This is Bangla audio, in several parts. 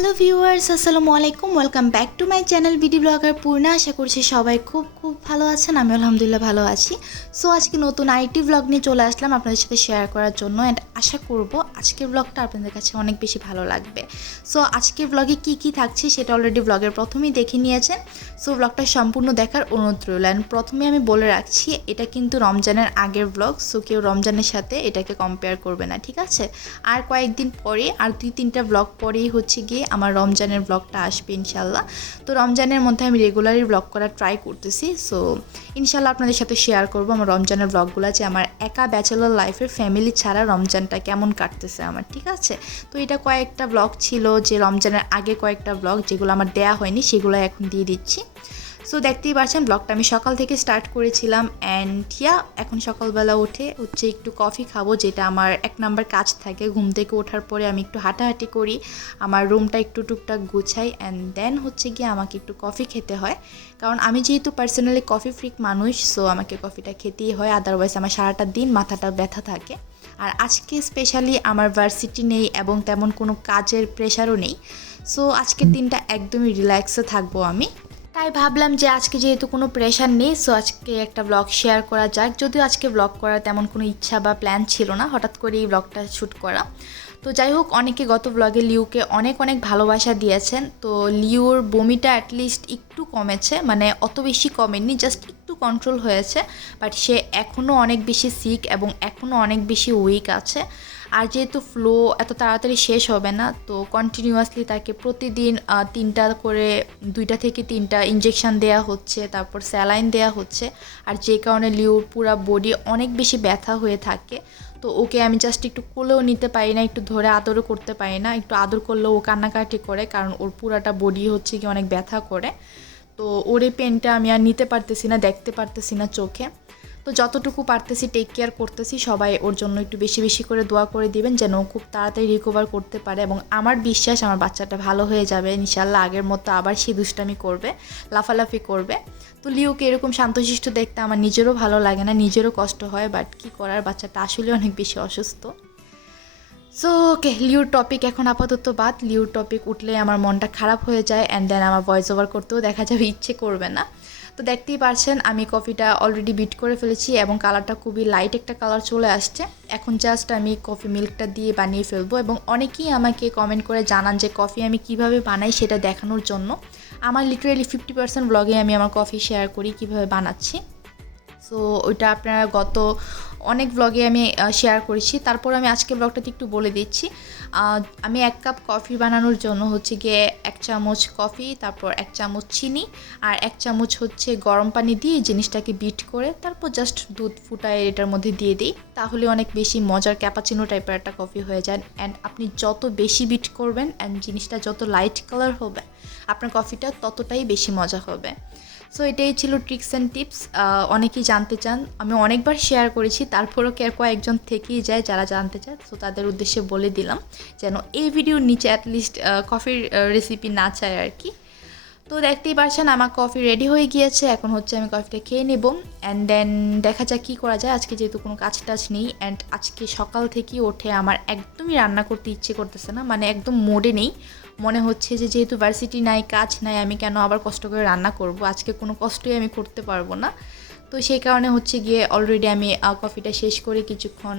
হ্যালো ভিউয়ার্স, আসসালামু আলাইকুম। Welcome back to my channel BD blogger Purna. আশা করছি সবাই খুব ভালো আছেন। আমি আলহামদুলিল্লাহ ভালো আছি। সো আজকে নতুন আইটি ব্লগ নিয়ে চলে আসলাম আপনাদের সাথে শেয়ার করার জন্য। অ্যান্ড আশা করব আজকের ব্লগটা আপনাদের কাছে অনেক বেশি ভালো লাগবে। সো আজকের ব্লগে কি থাকছে সেটা অলরেডি ব্লগের প্রথমেই দেখে নিয়েছেন। সো ব্লগটা সম্পূর্ণ দেখার অনুরোধ রইল। অ্যান্ড প্রথমে আমি বলে রাখছি, এটা কিন্তু রমজানের আগের ব্লগ। সো কেউ রমজানের সাথে এটাকে কম্পেয়ার করবে না, ঠিক আছে? আর কয়েকদিন পরে, আর 2-3টা ব্লগ পরেই হচ্ছে গিয়ে আমার রমজানের ব্লগটা আসবে ইনশাল্লাহ। তো রমজানের মধ্যে আমি রেগুলারই ব্লগ করার ট্রাই করতেছি। সো ইনশাল্লাহ আপনাদের সাথে শেয়ার করব আমার রমজানের ব্লগগুলো, যে আমার একা ব্যাচেলর লাইফের ফ্যামিলি ছাড়া রমজানটা কেমন কাটতেছে আমার, ঠিক আছে? তো এটা কয়েকটা ব্লগ ছিল, যে রমজানের আগে কয়েকটা ব্লগ যেগুলো আমার দেয়া হয়নি, সেগুলো এখন দিয়ে দিচ্ছি। সো দেখতেই পাচ্ছেন ব্লগটা আমি সকাল থেকে স্টার্ট করেছিলাম। অ্যান্ড এখন সকালবেলা উঠে হচ্ছে একটু কফি খাবো, যেটা আমার 1 নাম্বার কাজ থাকে। ঘুম থেকে ওঠার পরে আমি একটু হাঁটাহাঁটি করি, আমার রুমটা একটু টুকটাক গুছাই, অ্যান্ড দেন হচ্ছে গিয়ে আমাকে একটু কফি খেতে হয়। কারণ আমি যেহেতু পার্সোনালি কফি ফ্রিক মানুষ, সো আমাকে কফিটা খেতেই হয়, আদারওয়াইজ আমার সারাটা দিন মাথাটা ব্যথা থাকে। আর আজকে স্পেশালি আমার ভার্সিটি নেই এবং তেমন কোনো কাজের প্রেশারও নেই। সো আজকের দিনটা একদমই রিল্যাক্সে থাকবো আমি। তাই ভাবলাম যে আজকে যেহেতু কোনো প্রেশার নেই, সো আজকে একটা ব্লগ শেয়ার করা যাক। যদিও আজকে ব্লগ করার তেমন কোনো ইচ্ছা বা প্ল্যান ছিল না, হঠাৎ করে এই ব্লগটা শ্যুট করা। তো যাই হোক, অনেকে গত ব্লগে লিউকে অনেক ভালোবাসা দিয়েছেন। তো লিউর বমিটা অ্যাটলিস্ট একটু কমেছে, মানে অত বেশি কমেনি, জাস্ট একটু কন্ট্রোল হয়েছে। বাট সে এখনও অনেক বেশি সিক এবং এখনও অনেক বেশি উইক আছে। আর যেহেতু ফ্লো এত তাড়াতাড়ি শেষ হবে না, তো কন্টিনিউয়াসলি তাকে প্রতিদিন 2টা থেকে 3টা ইঞ্জেকশান দেওয়া হচ্ছে, তারপর স্যালাইন দেওয়া হচ্ছে। আর যে কারণে লিওর পুরা বডি অনেক বেশি ব্যথা হয়ে থাকে। তো ওকে আমি জাস্ট একটু কোলেও নিতে পারি না, একটু ধরে আদরও করতে পারি না। একটু আদর করলেও ও কান্নাকাটি করে, কারণ ওর পুরাটা বডি হচ্ছে কি অনেক ব্যথা করে। তো ওর এই পেনটা আমি আর নিতে পারতেছি না, দেখতে পারতেছি না চোখে। তো যতটুকু পারতেছি টেক কেয়ার করতেছি। সবাই ওর জন্য একটু বেশি করে দোয়া করে দিবেন, যেন ও খুব তাড়াতাড়ি রিকভার করতে পারে। এবং আমার বিশ্বাস আমার বাচ্চাটা ভালো হয়ে যাবে ইনশাল্লাহ। আগের মতো আবার সে দুষ্টামি করবে, লাফালাফি করবে। তো লিওকে এরকম শান্তশিষ্ট দেখতে আমার নিজেরও ভালো লাগে না, নিজেরও কষ্ট হয়। বাট কী করার, বাচ্চাটা আসলে অনেক বেশি অসুস্থ। সো ওকে, লিউর টপিক এখন আপাতত বাদ। লিউর টপিক উঠলে আমার মনটা খারাপ হয়ে যায়, অ্যান্ড দেন আমার ভয়েস ওভার করতেও দেখা যাবে ইচ্ছে করবে না। তো দেখতেই পারছেন আমি কফিটা অলরেডি বিট করে ফেলেছি এবং কালারটা খুবই লাইট একটা কালার চলে আসছে। এখন জাস্ট আমি কফি মিল্কটা দিয়ে বানিয়ে ফেলবো। এবং অনেকেই আমাকে কমেন্ট করে জানান যে কফি আমি কিভাবে বানাই সেটা দেখানোর জন্য। আমার লিটারেলি 50% ব্লগে আমি আমার কফি শেয়ার করি কিভাবে বানাচ্ছি। সো ওইটা আপনারা গত অনেক ব্লগে আমি শেয়ার করেছি। তারপর আমি আজকে ব্লগটাতে একটু বলে দিচ্ছি। আমি 1 কাপ কফি বানানোর জন্য হচ্ছে গিয়ে 1 চামচ কফি, তারপর 1 চামচ চিনি, আর 1 চামচ হচ্ছে গরম পানি দিয়ে জিনিসটাকে বিট করে তারপর জাস্ট দুধ ফুটায় এটার মধ্যে দিয়ে দিই। তাহলে অনেক বেশি মজার ক্যাপাচিনো টাইপের একটা কফি হয়ে যায়। অ্যান্ড আপনি যত বেশি বিট করবেন অ্যান্ড জিনিসটা যত লাইট কালার হবে, আপনার কফিটা ততটাই বেশি মজা হবে। সো এটাই ছিল ট্রিক্স অ্যান্ড টিপস। অনেকেই জানতে চান, আমি অনেকবার শেয়ার করেছি, তারপরও কয়েকজন থেকেই যায় যারা জানতে চায়। সো তাদের উদ্দেশ্যে বলে দিলাম, যেন এই ভিডিওর নিচে অ্যাটলিস্ট কফির রেসিপি না চায় আর কি। তো দেখতেই পারছেন আমার কফি রেডি হয়ে গিয়েছে। এখন হচ্ছে আমি কফিটা খেয়ে নেব, অ্যান্ড দেন দেখা যাক কী করা যায়। আজকে যেহেতু কোনো কাজ টাজ নেই, অ্যান্ড আজকে সকাল থেকেই উঠে আমার একদমই রান্না করতে ইচ্ছে করতেছে না, মানে একদম মোডে নেই। মনে হচ্ছে যে যেহেতু ভার্সিটি নাই, কাজ নাই, আমি কেন আবার কষ্ট করে রান্না করব, আজকে কোনো কষ্টই আমি করতে পারবো না। তো সেই কারণে হচ্ছে গিয়ে অলরেডি আমি কফিটা শেষ করে কিছুক্ষণ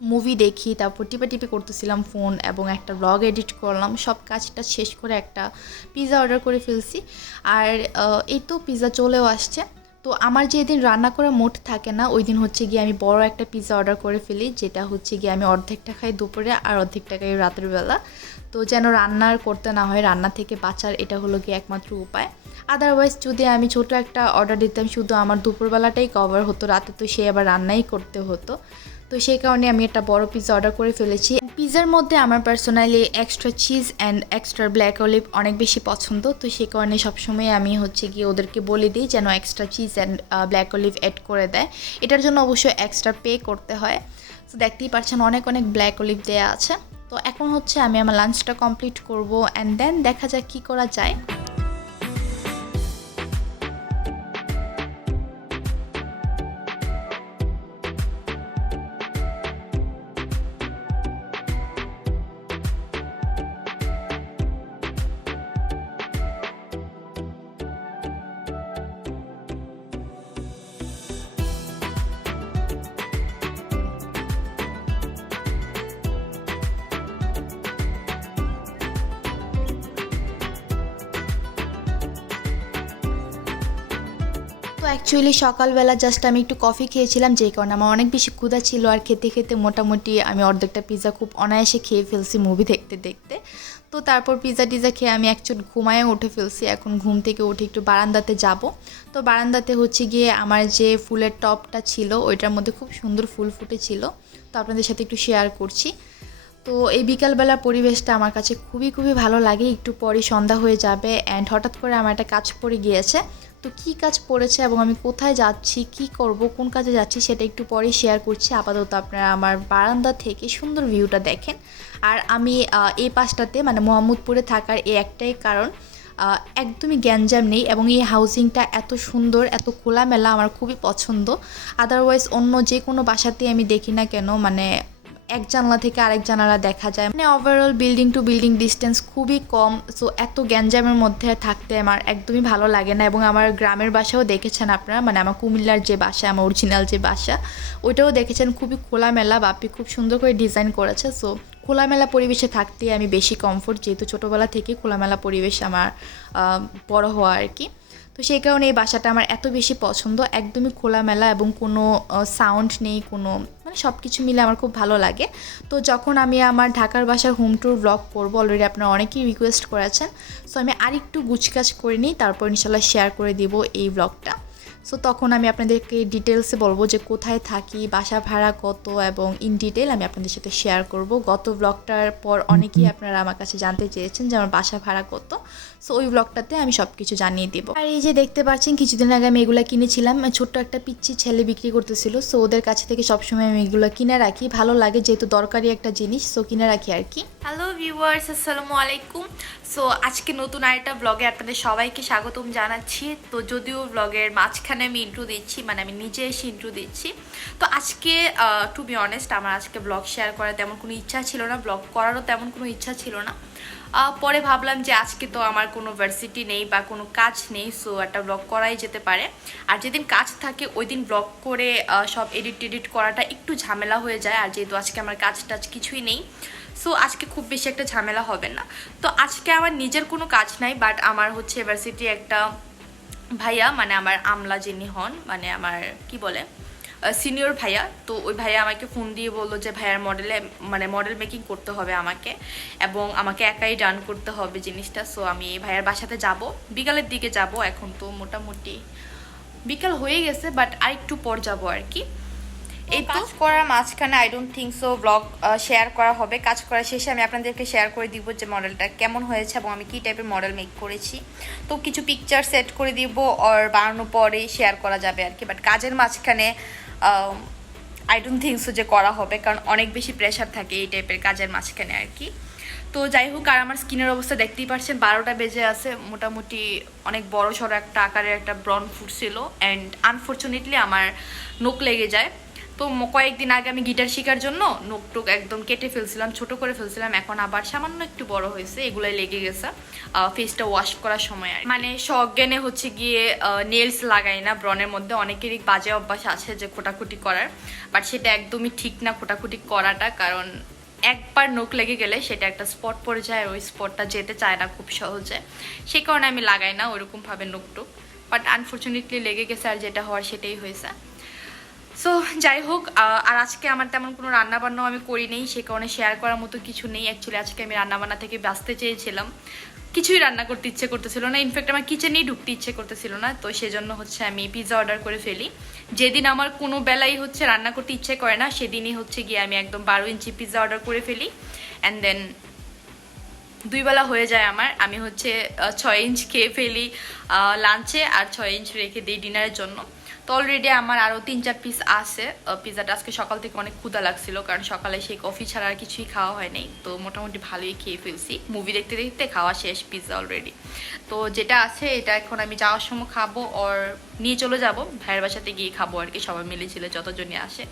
মুভি দেখি, তারপর টিপে করতেছিলাম ফোন, এবং একটা ব্লগ এডিট করলাম। সব কাজটা শেষ করে একটা পিৎজা অর্ডার করে ফেলছি। আর এই তো পিৎজা চলেও আসছে। তো আমার যেদিন রান্না করা মোট থাকে না, ওই দিন হচ্ছে গিয়ে আমি বড় একটা পিৎজা অর্ডার করে ফেলি, যেটা হচ্ছে গিয়ে আমি অর্ধেকটা খাই দুপুরে আর অর্ধেকটা খাই রাতের বেলা। তো যেন রান্নার করতে না হয়, রান্না থেকে বাঁচার এটা হলো গিয়ে একমাত্র উপায়। আদারওয়াইজ যদি আমি ছোটো একটা অর্ডার দিতাম, শুধু আমার দুপুরবেলাটাই কভার হতো, রাতে তো সে আবার রান্নাই করতে হতো। তো সেই কারণে আমি একটা বড় পিৎজা অর্ডার করে ফেলেছি। পিৎজার মধ্যে আমার personally extra cheese and extra black olive অনেক বেশি পছন্দ। তো সেই কারণে সবসময় আমি হচ্ছে গিয়ে ওদেরকে বলে দিই যেন extra cheese and black olive add করে দেয়। এটার জন্য অবশ্যই এক্সট্রা পে করতে হয়। তো দেখতেই পাচ্ছেন অনেক ব্ল্যাক অলিভ দেওয়া আছে। তো এখন হচ্ছে আমি আমার লাঞ্চটা কমপ্লিট করব, অ্যান্ড দেন দেখা যাক কী করা যায়। অ্যাকচুয়ালি সকালবেলা জাস্ট আমি একটু কফি খেয়েছিলাম, যে কারণে আমার অনেক বেশি ক্ষুধা ছিল। আর খেতে খেতে মোটামুটি আমি অর্ধেকটা পিৎজা খুব অনায়াসে খেয়ে ফেলছি মুভি দেখতে দেখতে। তো তারপর পিৎজা টিজা খেয়ে আমি একচুট ঘুমায়ে উঠে ফেলছি। এখন ঘুম থেকে উঠে একটু বারান্দাতে যাব। তো বারান্দাতে হচ্ছে গিয়ে আমার যে ফুলের টবটা ছিল ওইটার মধ্যে খুব সুন্দর ফুল ফুটেছিল, তো আপনাদের সাথে একটু শেয়ার করছি। তো এই বিকালবেলা পরিবেশটা আমার কাছে খুবই খুবই ভালো লাগে। একটু পরে সন্ধ্যা হয়ে যাবে অ্যান্ড হঠাৎ করে আমার একটা কাজ পড়ে গিয়েছে। তো কী কাজ পড়েছে এবং আমি কোথায় যাচ্ছি, কি করব, কোন কাজে যাচ্ছি সেটা একটু পরে শেয়ার করছি। আপাতত আপনারা আমার বারান্দা থেকে সুন্দর ভিউটা দেখেন। আর আমি এই পাশটাতে মানে মোহাম্মদপুরে থাকার এই একটাই কারণ, একদমই গ্যাঞ্জাম নেই এবং এই হাউজিংটা এত সুন্দর, এত খোলামেলা, আমার খুবই পছন্দ। আদারওয়াইজ অন্য যে কোনো বাসাতেই আমি দেখি না কেন মানে এক জানলা থেকে আরেক জানালা দেখা যায়, মানে overall building to building distance খুবই কম। সো এত গ্যাঞ্জামের মধ্যে থাকতে আমার একদমই ভালো লাগে না। এবং আমার গ্রামের বাসাও দেখেছেন আপনারা, মানে আমার কুমিল্লার যে বাসা, আমার অরিজিনাল যে বাসা, ওইটাও দেখেছেন খুবই খোলামেলা। বাপি খুব সুন্দর করে ডিজাইন করেছে। সো খোলামেলা পরিবেশে থাকতে আমি বেশি কমফোর্ট, যেহেতু ছোটোবেলা থেকে খোলামেলা পরিবেশ আমার বড় হওয়া আর কি। তো সেই কারণে এই বাসাটা আমার এত বেশি পছন্দ, একদমই খোলামেলা এবং কোনো সাউন্ড নেই, কোনো মানে সব কিছু মিলে আমার খুব ভালো লাগে। তো যখন আমি আমার ঢাকার বাসার হোম ট্যুর ব্লগ করবো, অলরেডি আপনারা অনেকেই রিকোয়েস্ট করেছেন, সো আমি আরেকটু গুছকাজ করে নিই, তারপর ইনশাল্লাহ শেয়ার করে দিব এই ব্লগটা। সো তখন আমি আপনাদেরকে ডিটেলসে বলবো যে কোথায় থাকি, বাসা ভাড়া কত, এবং ইন ডিটেল আমি আপনাদের সাথে শেয়ার করব। গত ব্লগটার পর অনেকেই আপনারা আমার কাছে জানতে চেয়েছেন যে আমার বাসা ভাড়া কত, সো ওই ব্লগটাতে আমি সব কিছু জানিয়ে দিব। আর এই যে দেখতে পাচ্ছেন কিছুদিন আগে আমি এগুলো কিনেছিলাম, ছোট্ট একটা পিচ্চি ছেলে বিক্রি করতেছিল। সো ওদের কাছে থেকে সবসময় আমি এগুলো কিনে রাখি, ভালো লাগে যেহেতু দরকারি একটা জিনিস, সো কিনে রাখি আর কি। হ্যালো ভিউয়ার্স, আসসালামু আলাইকুম। সো আজকে নতুন আরেকটা ব্লগে আপনাদের সবাইকে স্বাগতম জানাচ্ছি। তো যদিও ব্লগের মাঝখানে আমি ইন্ট্রো দিচ্ছি, মানে আমি নিজে এসে ইন্ট্রো দিচ্ছি। তো আজকে টু বি অনেস্ট আমার আজকে ব্লগ শেয়ার করার তেমন কোনো ইচ্ছা ছিল না, ব্লগ করারও তেমন কোনো ইচ্ছা ছিল না। পরে ভাবলাম যে আজকে তো আমার কোনো ভার্সিটি নেই বা কোনো কাজ নেই, সো একটা ব্লগ করাই যেতে পারে। আর যেদিন কাজ থাকে ওই দিন ব্লগ করে সব এডিট করাটা একটু ঝামেলা হয়ে যায়। আর যেহেতু আজকে আমার কাজ টাজ কিছুই নেই, সো আজকে খুব বেশি একটা ঝামেলা হবে না। তো আজকে আমার নিজের কোনো কাজ নাই, বাট আমার হচ্ছে ইউনিভার্সিটি একটা ভাইয়া, মানে আমার আমলা যিনি হন, মানে আমার কি বলে সিনিয়র ভাইয়া, তো ওই ভাইয়া আমাকে ফোন দিয়ে বললো যে ভাইয়ার মডেল মেকিং করতে হবে আমাকে, এবং আমাকে একাই ডান করতে হবে জিনিসটা। সো আমি ভাইয়ার বাসাতে যাব, বিকালের দিকে যাব। এখন তো মোটামুটি বিকাল হয়ে গেছে, বাট আরেকটু পর যাব আর কি। এই কাজ করার মাঝখানে I don't think so blog share করা হবে। কাজ করার শেষে আমি আপনাদেরকে শেয়ার করে দিব যে মডেলটা কেমন হয়েছে এবং আমি কী টাইপের মডেল মেক করেছি। তো কিছু পিকচার সেট করে দিব, আর বানানোর পরে শেয়ার করা যাবে আর কি। বাট কাজের মাঝখানে আই ডোন্ট থিঙ্ক সো যে করা হবে, কারণ অনেক বেশি প্রেশার থাকে এই টাইপের কাজের মাঝখানে আর কি। তো যাই হোক, আর আমার স্কিনের অবস্থা দেখতেই পাচ্ছেন, 12টা বেজে আছে, মোটামুটি অনেক বড় সড়ো একটা আকারের একটা ব্রন ফুটছিল, অ্যান্ড আনফর্চুনেটলি আমার নোক লেগে যায়। তো কয়েকদিন আগে আমি গিটার শেখার জন্য নোক টোক একদম কেটে ফেলছিলাম, ছোট করে ফেলছিলাম, এখন আবার সামান্য একটু বড় হয়েছে, এগুলাই লেগে গেছে ফেসটা ওয়াশ করার সময় আর মানে সজ্ঞানে হচ্ছে গিয়ে নেলস লাগাই না ব্রনের মধ্যে। অনেকেরই বাজে অভ্যাস আছে যে খোটাখুটি করার, বাট সেটা একদমই ঠিক না খোটাখুটি করাটা, কারণ একবার নোক লেগে গেলে সেটা একটা স্পট পড়ে যায়, আর ওই স্পটটা যেতে চায় না খুব সহজে, সেই কারণে আমি লাগাই না ওইরকমভাবে নোক টোক। বাট আনফর্চুনেটলি লেগে গেছে, আর যেটা হওয়ার সেটাই হয়েছে। সো যাই হোক, আর আজকে আমার তেমন কোনো রান্নাবান্নাও আমি করি নেই, সে কারণে শেয়ার করার মতো কিছু নেই। অ্যাকচুয়ালি আজকে আমি রান্নাবান্না থেকে বাঁচতে চেয়েছিলাম, কিছুই রান্না করতে ইচ্ছে করতেছিল না, ইনফ্যাক্ট আমার কিচেনেই ঢুকতে ইচ্ছে করতেছিল না। তো সেজন্য হচ্ছে আমি পিৎজা অর্ডার করে ফেলি। যেদিন আমার কোনো বেলাই হচ্ছে রান্না করতে ইচ্ছে করে না, সেদিনই হচ্ছে গিয়ে আমি একদম 12 ইঞ্চি পিৎজা অর্ডার করে ফেলি, অ্যান্ড দেন 2 বেলা হয়ে যায় আমার। আমি হচ্ছে 6 ইঞ্চ খেয়ে ফেলি লাঞ্চে, আর 6 ইঞ্চ রেখে দিই ডিনারের জন্য। তো অলরেডি আমার আরও 3-4 পিস আছে পিৎজাটা। আজকে সকাল থেকে অনেক ক্ষুধা লাগছিল, কারণ সকালে সেই কফি ছাড়া আর কিছুই খাওয়া হয় নাই, তো মোটামুটি ভালোই খেয়ে ফেলছি। মুভি দেখতে দেখতে খাওয়া শেষ পিৎজা অলরেডি। তো যেটা আছে এটা এখন আমি যাওয়ার সময় খাবো, আর নিয়ে চলে যাব ভাইয়ের বাসাতে গিয়ে খাবো আর কি, সবাই মিলে ছিল যতজনই আসে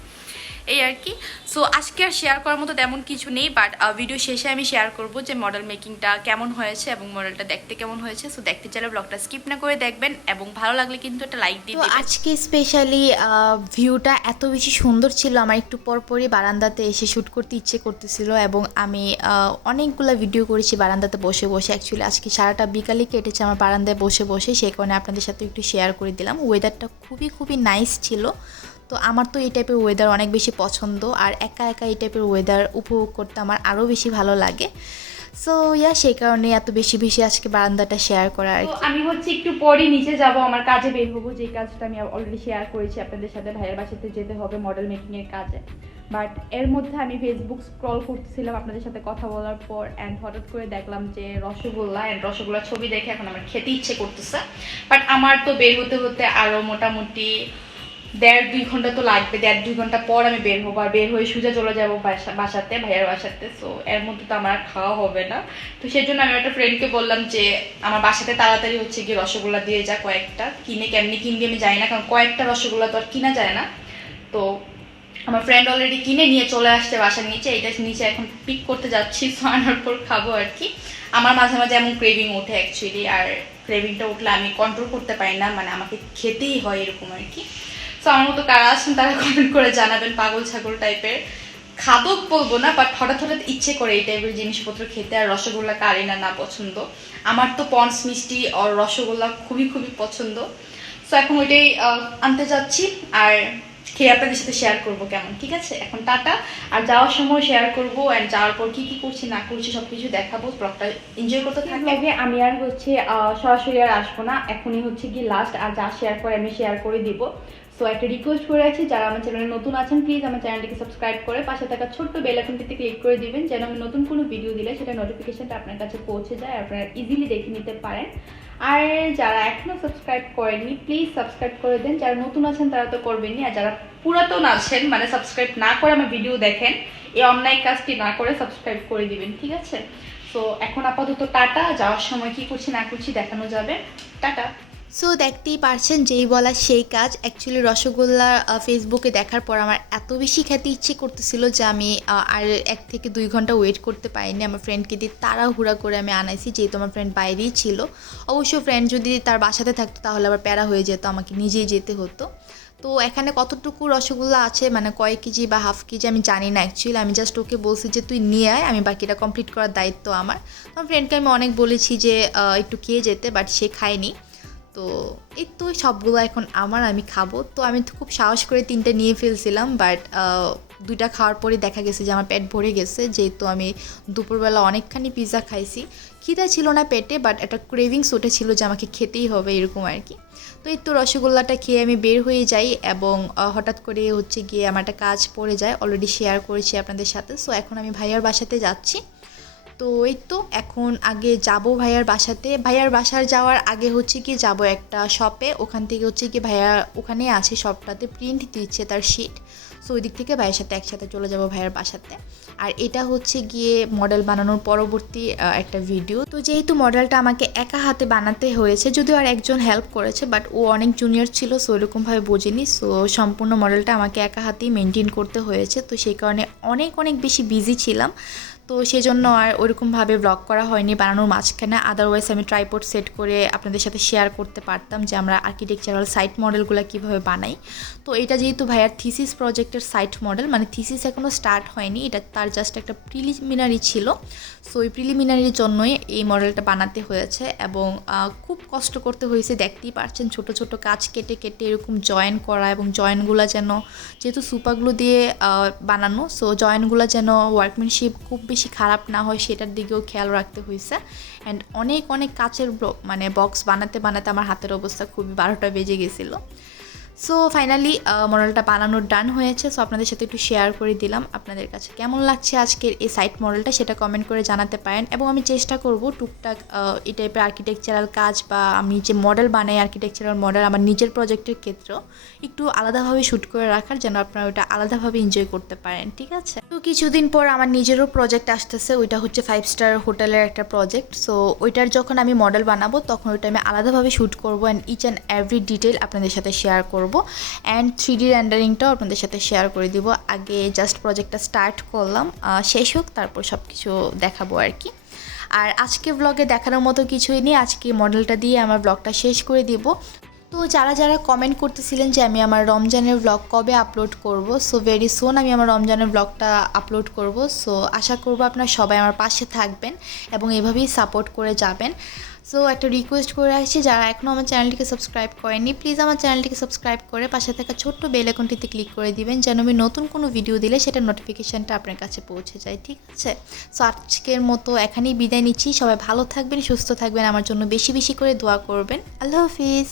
এই আর কি। সো আজকে আর শেয়ার করার মতো তেমন কিছু নেই, বাট ভিডিও শেষে আমি শেয়ার করব যে মডেল মেকিংটা কেমন হয়েছে এবং মডেলটা দেখতে কেমন হয়েছে। সো দেখতে চাইলে ব্লগটা স্কিপ না করে দেখবেন, এবং ভালো লাগলে কিন্তু একটা লাইক দিয়ে দিবেন। আজকে স্পেশালি ভিউটা এত বেশি সুন্দর ছিল, আমার একটু পরপরই বারান্দাতে এসে শ্যুট করতে ইচ্ছে করতেছিল, এবং আমি অনেকগুলো ভিডিও করেছি বারান্দাতে বসে বসে। অ্যাকচুয়ালি আজকে সারাটা বিকালই কেটেছে আমার বারান্দায় বসে বসে, সেই কারণে আপনাদের সাথে একটু শেয়ার করে দিলাম। ওয়েদারটা খুবই খুবই নাইস ছিল। তো আমার তো এই টাইপের ওয়েদার অনেক বেশি পছন্দ, আর একা একা এই টাইপের ওয়েদার উপভোগ করতে আমার আরও বেশি ভালো লাগে। সো সেই কারণে এত বেশি বেশি আজকে বারান্দাটা শেয়ার করা আর তো কি। আমি হচ্ছে একটু পরে নিচে যাব, আমার কাজে বের হবো, যে কাজটা আমি অলরেডি শেয়ার করেছি আপনাদের সাথে। ভাইয়ের বাসাতে যেতে হবে মডেল মেকিংয়ের কাজে। বাট এর মধ্যে আমি ফেসবুক স্ক্রল করতেছিলাম আপনাদের সাথে কথা বলার পর, অ্যান্ড হঠাৎ করে দেখলাম যে রসগোল্লার ছবি দেখে এখন আমার খেতে ইচ্ছে করতেছে। বাট আমার তো বের হতে হতে আরও মোটামুটি 1.5-2 ঘন্টা তো লাগবে। 1.5-2 ঘন্টা পর আমি বের হবো, আর বের হয়ে সোজা চলে যাবো বাসাতে, ভাইয়ার বাসাতে। সো এর মধ্যে তো আমার খাওয়া হবে না। তো সেই জন্য আমি একটা ফ্রেন্ডকে বললাম যে আমার বাসাতে তাড়াতাড়ি হচ্ছে গিয়ে রসগোল্লা দিয়ে যা কয়েকটা। কেমনি কিনবে আমি জানি না, কারণ কয়েকটা রসগোল্লা তো আর কিনা যায় না। তো আমার ফ্রেন্ড অলরেডি কিনে নিয়ে চলে আসছে বাসার নিচে, এটা নিচে এখন পিক করতে যাচ্ছি। সো আনার পর খাবো আর কি। আমার মাঝে মাঝে এমন ক্রেভিং ওঠে অ্যাকচুয়ালি, আর ক্রেভিংটা উঠলে আমি কন্ট্রোল করতে পারি না, মানে আমাকে খেতেই হয় এরকম আর কি। সো আমার মতো কারা আছেন তারা কমেন্ট করে জানাবেন। পাগল ছাগল টাইপের খাদক বলবো না, বাট হঠাৎ হঠাৎ ইচ্ছে করে এই টাইপের জিনিসপত্র খেতে। আর রসগোল্লা কারি না পছন্দ, আমার তো পন্স মিষ্টি আর রসগোল্লা খুবই খুবই পছন্দ। সো এখন ওইটাই আনতে যাচ্ছি, আর খেয়ে আপনাদের সাথে শেয়ার করবো কেমন। ঠিক আছে, এখন টাটা। আর যাওয়ার সময় শেয়ার করবো, অ্যান্ড যাওয়ার পর কি কি করছি না করছি সবকিছু দেখাবো। ব্লগটা এনজয় করতে থাকবে। আমি আর হচ্ছে সরাসরি আর আসবো না, এখনই হচ্ছে কি লাস্ট। আর যা শেয়ার করে আমি শেয়ার করে দিব। সো একটা রিকোয়েস্ট করে আছি, যারা আমার চ্যানেলে নতুন আছেন প্লিজ আমার চ্যানেলটিকে সাবস্ক্রাইব করে পাশে থাকা ছোট্ট বেল আইকনটিতে ক্লিক করে দিবেন, যেন আমি নতুন কোনো ভিডিও দিলে সেটা নোটিফিকেশনটা আপনার কাছে পৌঁছে যায়, আপনারা ইজিলি দেখে নিতে পারেন। আর যারা এখনো সাবস্ক্রাইব করেননি প্লিজ সাবস্ক্রাইব করে দেন, যারা নতুন আছেন তারা তো করবেনই, আর যারা পুরাতন আছেন মানে সাবস্ক্রাইব না করে আমার ভিডিও দেখেন, এই অন্যায় কাজটি না করে সাবস্ক্রাইব করে দিবেন। ঠিক আছে, সো এখন আপাতত টাটা। যাওয়ার সময় কি করছি না করছি দেখানো যাবে। টাটা। সো দেখতেই পারছেন, যেই বলা সেই কাজ। অ্যাকচুয়ালি রসগোল্লা ফেসবুকে দেখার পর আমার এত বেশি খেতে ইচ্ছে করতেছিল যে আমি আর 1 থেকে 2 ঘন্টা ওয়েট করতে পারিনি। আমার ফ্রেন্ডকে দিয়ে তাড়াহুড়া করে আমি আনাইছি, যেহেতু আমার ফ্রেন্ড বাইরেই ছিল। অবশ্য ফ্রেন্ড যদি তার বাসাতে থাকতো তাহলে আবার প্যারা হয়ে যেত, আমাকে নিজেই যেতে হতো। তো এখানে কতটুকু রসগোল্লা আছে, মানে কয়েক কেজি বা হাফ কেজি আমি জানি না অ্যাকচুয়ালি। আমি জাস্ট ওকে বলছি যে তুই নিয়ে আয়, আমি বাকিটা কমপ্লিট করার দায়িত্ব আমার। আমার ফ্রেন্ডকে আমি অনেক বলেছি যে একটু খেয়ে যেতে, বাট সে খায়নি। তো এই তো সবগুলো এখন আমি খাবো। তো আমি তো খুব সাহস করে 3টে নিয়ে ফেলছিলাম, বাট 2টা খাওয়ার পরে দেখা গেছে যে আমার পেট ভরে গেছে, যেহেতু আমি দুপুরবেলা অনেকখানি পিৎজা খাইছি। খিদা ছিল না পেটে, বাট একটা ক্রেভিংস উঠেছিল যে আমাকে খেতেই হবে এরকম আর কি। তো এই তো রসগোল্লাটা খেয়ে আমি বের হয়ে যাই, এবং হঠাৎ করে হচ্ছে গিয়ে আমার একটা কাজ পড়ে যায়, অলরেডি শেয়ার করেছি আপনাদের সাথে। সো এখন আমি ভাইয়ার বাসাতে যাচ্ছি। তো এই তো এখন আগে যাব ভাইয়ার বাসাতে। ভাইয়ার বাসার যাওয়ার আগে হচ্ছে কি যাব একটা শপে, ওখান থেকে হচ্ছে কি ভাইয়া ওখানে আছে শপটাতে প্রিন্ট দিচ্ছে তার শিট। সো ওই দিক থেকে ভাইয়ের সাথে একসাথে চলে যাব ভাইয়ার বাসাতে। আর এটা হচ্ছে গিয়ে মডেল বানানোর পরবর্তী একটা ভিডিও। তো যেহেতু মডেলটা আমাকে একা হাতে বানাতে হয়েছে, যদিও আর একজন হেল্প করেছে, বাট ও অনেক জুনিয়র ছিল, সো এরকমভাবে বোঝেনি। সো সম্পূর্ণ মডেলটা আমাকে একা হাতেই মেনটেন করতে হয়েছে। তো সেই কারণে অনেক অনেক বেশি বিজি ছিলাম। তো সেজন্য আর ওরকমভাবে ব্লগ করা হয়নি বানানোর মাঝখানে। আদারওয়াইজ আমি ট্রাইপড সেট করে আপনাদের সাথে শেয়ার করতে পারতাম যে আমরা আর্কিটেকচারাল সাইট মডেলগুলো কীভাবে বানাই। তো এটা যেহেতু ভাইয়ার থিসিস প্রজেক্টের সাইট মডেল, মানে থিসিস এখনও স্টার্ট হয়নি, এটা তার জাস্ট একটা প্রিলিমিনারি ছিল। সো এই প্রিলিমিনারির জন্যই এই মডেলটা বানাতে হয়েছে, এবং খুব কষ্ট করতে হয়েছে। দেখতেই পারছেন ছোট ছোট কাজ কেটে কেটে এরকম জয়েন করা, এবং জয়েনগুলো যেন, যেহেতু সুপারগুলো দিয়ে বানানো, সো জয়েনগুলো যেন ওয়ার্কম্যানশিপ খুব বেশি খারাপ না হয় সেটার দিকেও খেয়াল রাখতে হয়েছে। অ্যান্ড অনেক অনেক কাচের মানে বক্স বানাতে বানাতে আমার হাতের অবস্থা খুবই 12টা বেজে গেছিলো। সো ফাইনালি মডেলটা বানানোর ডান হয়েছে। সো আপনাদের সাথে একটু শেয়ার করে দিলাম। আপনাদের কাছে কেমন লাগছে আজকের এই সাইট মডেলটা সেটা কমেন্ট করে জানাতে পারেন, এবং আমি চেষ্টা করব টুকটাক এই টাইপের আর্কিটেকচারাল কাজ, বা আমি যে মডেল বানাই আর্কিটেকচারাল মডেল আমার নিজের প্রজেক্টের ক্ষেত্রেও একটু আলাদাভাবে শ্যুট করে রাখার, যেন আপনারা ওটা আলাদাভাবে এনজয় করতে পারেন। ঠিক আছে, তো কিছুদিন পর আমার নিজেরও প্রজেক্ট আসতেছে, ওইটা হচ্ছে 5 স্টার হোটেলের একটা প্রজেক্ট। সো ওইটার যখন আমি মডেল বানাবো তখন ওইটা আমি আলাদাভাবে শ্যুট করবো, and each and every detail আপনাদের সাথে শেয়ার করব, অ্যান্ড 3D রেন্ডারিংটাও আপনাদের সাথে শেয়ার করে দিব। আগে জাস্ট প্রজেক্টটা স্টার্ট করলাম, শেষ হোক তারপর সব কিছু দেখাবো আর কি। আর আজকে ব্লগে দেখানোর মতো কিছুই নেই, আজকে মডেলটা দিয়ে আমার ব্লগটা শেষ করে দিব। তো যারা যারা কমেন্ট করতেছিলেন যে আমি আমার রমজানের ব্লগ কবে আপলোড করব, সো ভেরি সুন আমি আমার রমজানের ব্লগটা আপলোড করব। সো আশা করব আপনারা সবাই আমার পাশে থাকবেন এবং এভাবেই সাপোর্ট করে যাবেন। সো একটা রিকোয়েস্ট করে আসছি, যারা এখনও আমার চ্যানেলটিকে সাবস্ক্রাইব করেনি প্লিজ আমার চ্যানেলটিকে সাবস্ক্রাইব করে পাশে থাকা ছোট্ট বেল আইকনটিতে ক্লিক করে দিবেন, যেন আমি নতুন কোনো ভিডিও দিলে সেটা নোটিফিকেশানটা আপনার কাছে পৌঁছে যায়, ঠিক আছে? সো আজকের মতো এখানেই বিদায় নিচ্ছি। সবাই ভালো থাকবেন, সুস্থ থাকবেন, আমার জন্য বেশি বেশি করে দোয়া করবেন। আল্লাহ হাফিজ।